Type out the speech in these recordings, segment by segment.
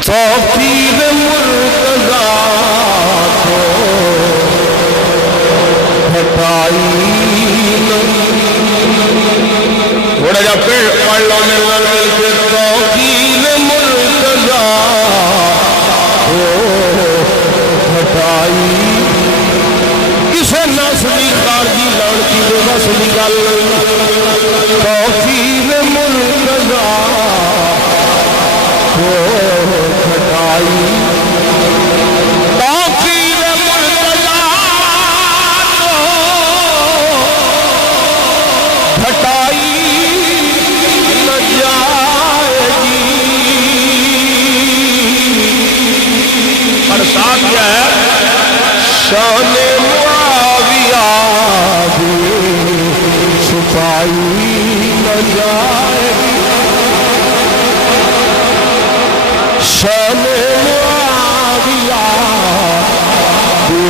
توفیق مرتضی کو ہٹائی تھوڑا جا پڑھ لو مل کے توفیق مرتضی کو ہٹائی کسے نسلی خارجی لڑکی دے نسلی گل توفیق مرتضی کو ہٹائی توفیق مرتضی کو ہٹائی نہ جائے گی اور ساتھ کیا ہے شان معاویہ بھی چھپائی نہ جائے گی شان معاویہ بھی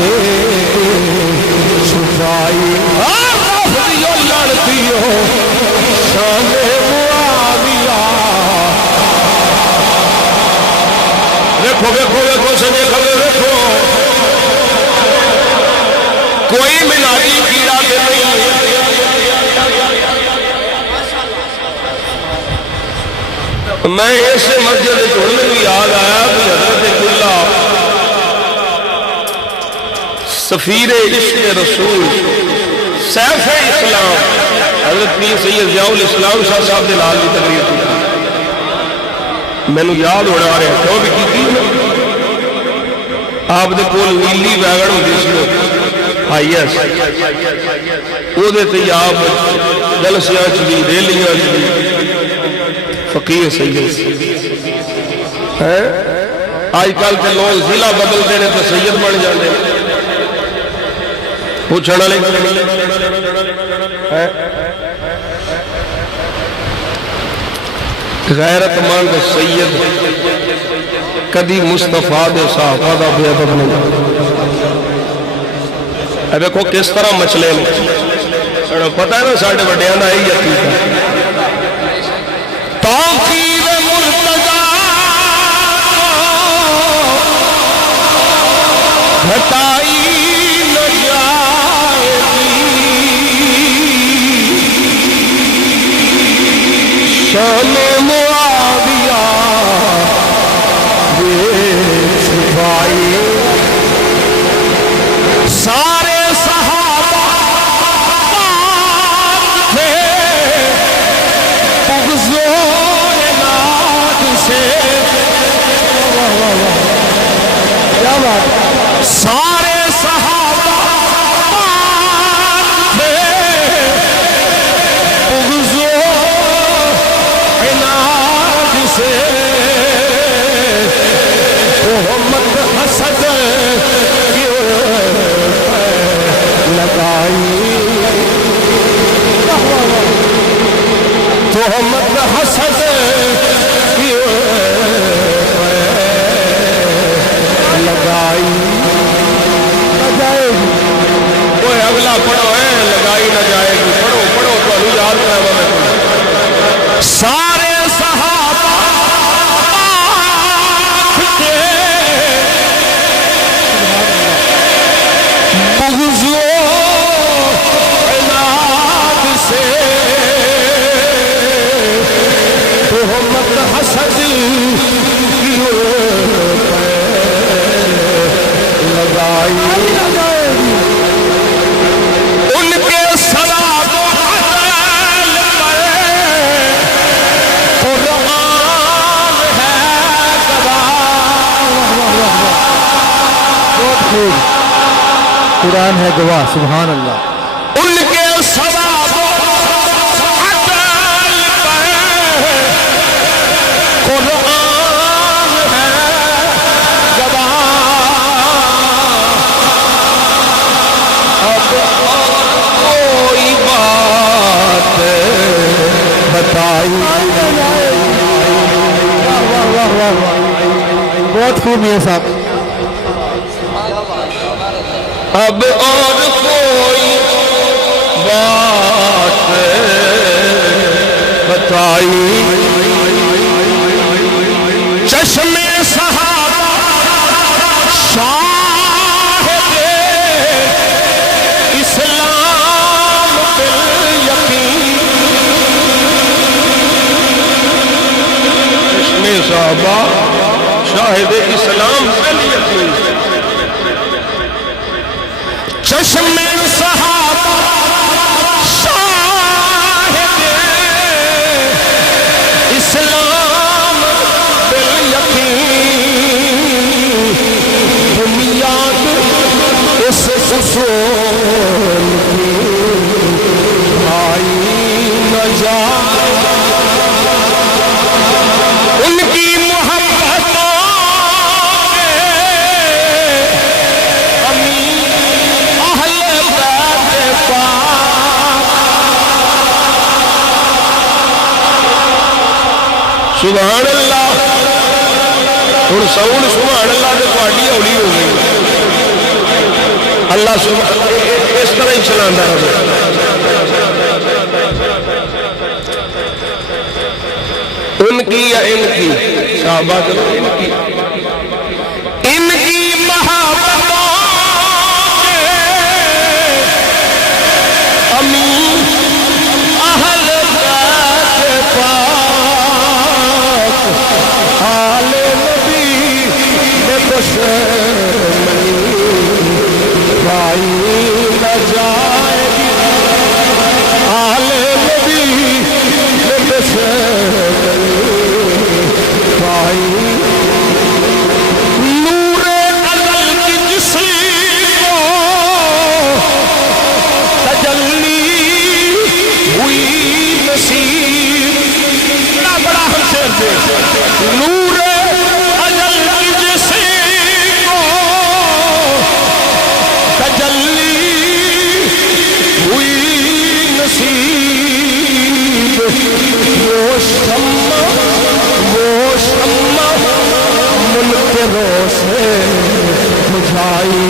چھپائی لڑتی ہو شان معاویہ دیکھو دیکھو دیکھو سجے کھڑے دیکھو کوئی مناجی کیڑا کے نہیں میں اس مسجد چھوڑنے بھی یاد آیا کہ حضرت اللہ سفیر عشق رسول سیف اسلام حضرت پیر سید ضیاء الاسلام شاہ صاحب دے نال دی تقریر کی میں نے یاد ہونا آ رہا کیوں بھی کی آپ دے کول نیلی ویگن ہوندی سی آئی ایس او دے تے آپ جلسیاں چلی ریلیاں چلی فقیر سید آج کل تے لوگ ضلع بدلتے ہیں تو سید بن جاتے ہیں پوچھنا لے غیرت مند سید کدی مصطفیٰ دے صحابہ دا بے ادب نہیں اب دیکھو کس طرح مچلے پتہ ہے نا ساڈے وڈیاں دا ہی عقیدہ توفیق مرتضی ہٹائی نہ جائے گی شان معاویہ بھی چھپائی سارے صحابہ پاک تھے سارے صحابہ پاک تھے بغض و عناد سے تہمت حسد لگائی تہمت حسد لگائی نہ جائے گی کوئی اگلا پڑھو ہے لگائی نہ جائے گی پڑھو پڑھو تو علی یاد کرا میں سارے صحابہ پاک تھے بغض و عناد سے تہمت حسد ان کے سلام و عدل پر قرآن ہے گواہ قرآن ہے گواہ سبحان اللہ ان کے سلام و عدل پر قرآن ہے گواہ کوئی بات بتائی بہت خوب ہے صاحب اب اور کوئی بات بتائی چشمے سا صحابہ شاہد اسلام پہلی یقین چشم صحابہ شاہد اسلام پہلی یقین بنیاد اس اصول کی بھائی نہ جا ان کی محبتوں کے امین اہل بیت پاک سبحان اللہ اور سعود سبحان اللہ نے تھوڑی ہولی ہو گئی اللہ اس طرح ہی چلانا رہے ان کی یا ان کی صحابہ ان کی محبتوں کے امین اہل بیت پاک آل نبی میں دشمنی بھائی نہ جائے گی آل نبی میں دشمنی بھائی نور ازل کی جسی کو تجلی ہوئی نصیب اتنا بڑا حسین سے نور ازل کی جسی کو تجلی ہوئی نصیب وہ شمع منکروں سے بجھائی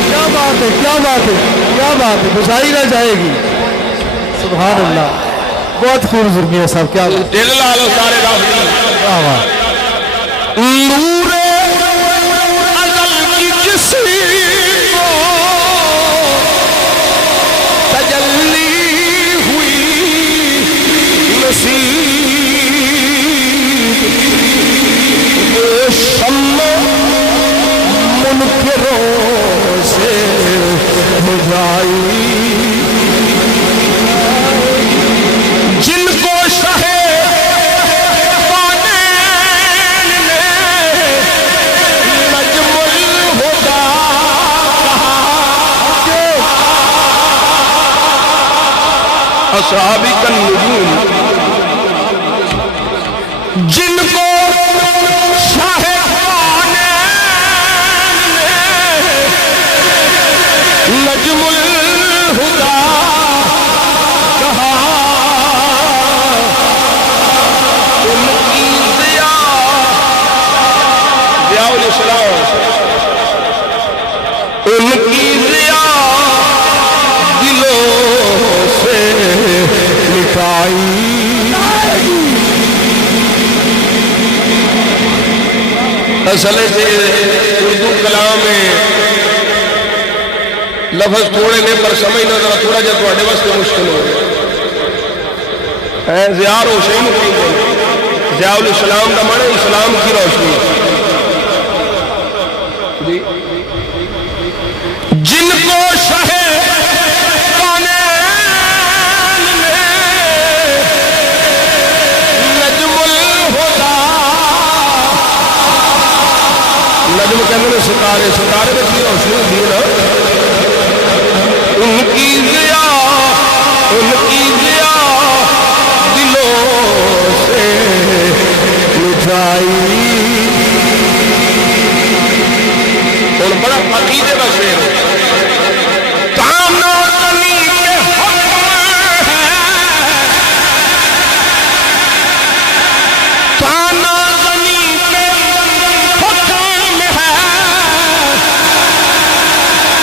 کیا بات ہے کیا بات ہے کیا بات ہے بجھائی نہ جائے گی سبحان اللہ بہت خوب ضروری ہے صاحب کیا بات دل لالو سارے رافضی کیا بات نور ازل کی کسی کو تجلی ہوئی نصیب وہ شمع منکروں سے بجھائی جن کو شاہ کونین نے نجم الہدیٰ کہا اصحابی النجوم جن کو شاہ کونین نے نجم الہدیٰ کہا ان کی ضیاء الاسلام ان کی ضیاء دلوں سے مٹائی اصل سے اردو کلام میں لفظ تھوڑے نے پر سمجھنا ذرا تھوڑا جا تھوڑے واسطے مشکل ہو گیا ضیاء روشنی ضیاء الاسلام کا معنی اسلام کی روشنی جن کو شاہ کونین نے نجم الہدیٰ نجم کہنے میں ستارے ستارے میں کی روشنی ہوتی ہے نا ان کی ضیاء دلوں سے مٹھائی اور بڑا عقیدے کا شعر تانو زمین کے حکم ہے تانو زمین کے حکم ہے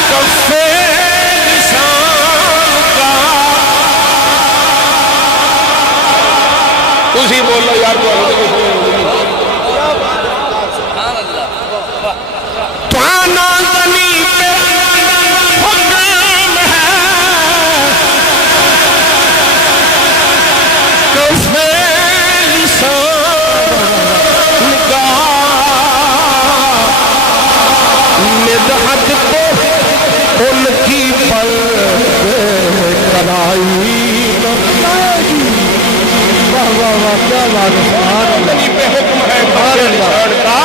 کفے لسان کا تسی بولو یار تانو زمین کے حکم ہے کفے لسان بات ہے سبحان اللہ زمین پہ حکم ہے سبحان اللہ کا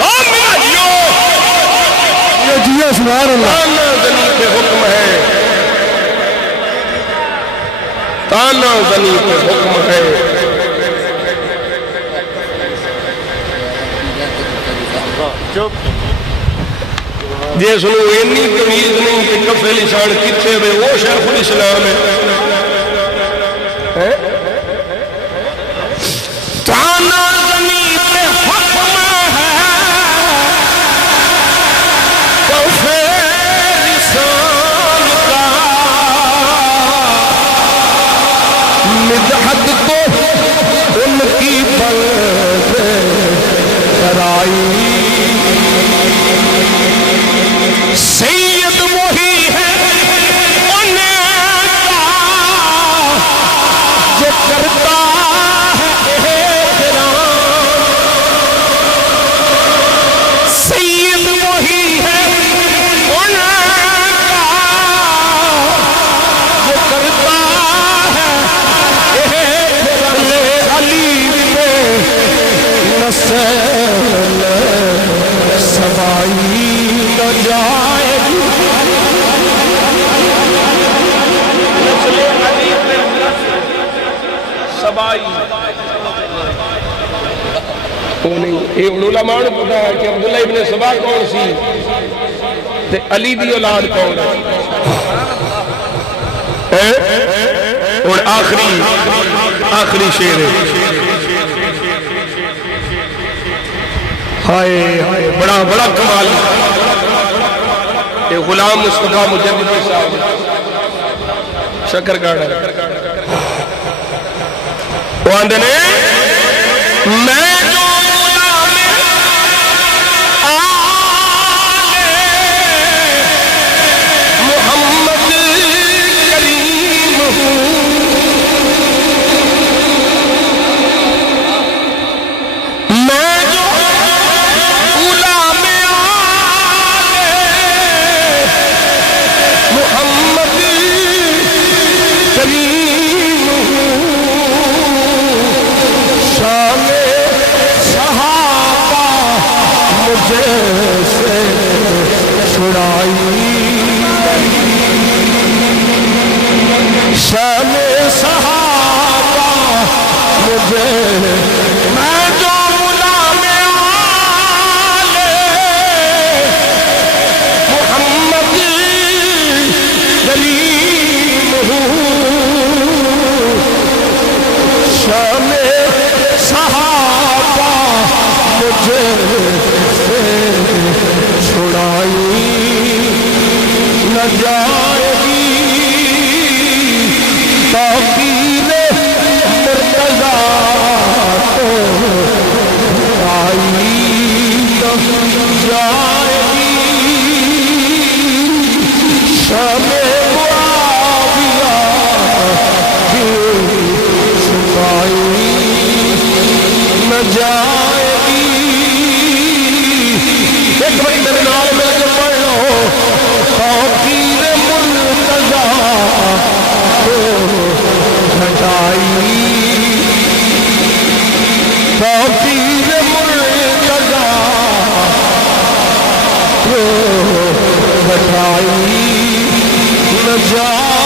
او میرا جیو یہ جیو سبحان اللہ تانا زمین پہ حکم ہے تانا زمین پہ حکم ہے جے سنو اینی تمیز نہیں کہ کفے لسان کتھے ہوئے وہ شیخ الاسلام ہے تانا زمین پہ حکم ہے کفے لسان کا مدحت تو ان کی بلد کرائی سید وہی ہے انہیں کا جو کرتا ہے احترام سید وہی ہے انہیں کا جو کرتا ہے احترام علی پہ نسل سبائی نہ جائے سبائی یہ علماء نے پتا ہے کہ عبداللہ ابن سبا کون سی تے علی دی اولاد کون ہے اور آخری شعر ہے ہائے ہائے بڑا کمال یہ غلام مصطفیٰ مجددی صاحب شکر گاڑا وہ آندے نے میں جو غلام آل محمد کریم ہوں میں جو غلام آل محمد کریم ہوں شان صحابہ مجھے سے چھڑائی شان صحابہ مجھے میں جو غلام آل محمد کریم ہوں شان صحابہ مجھے سے چھڑائی نہ جائے گی توقیر مرتضیٰ تو آئی نہ جائے گی شام معاویہ کی چھپائی نہ جائے گی ایک بڑی میرے نال میں جو پڑھ لو توقیر مرتضیٰ کو ہٹائی توقیر مرتضیٰ کو ہٹائی نہ جائے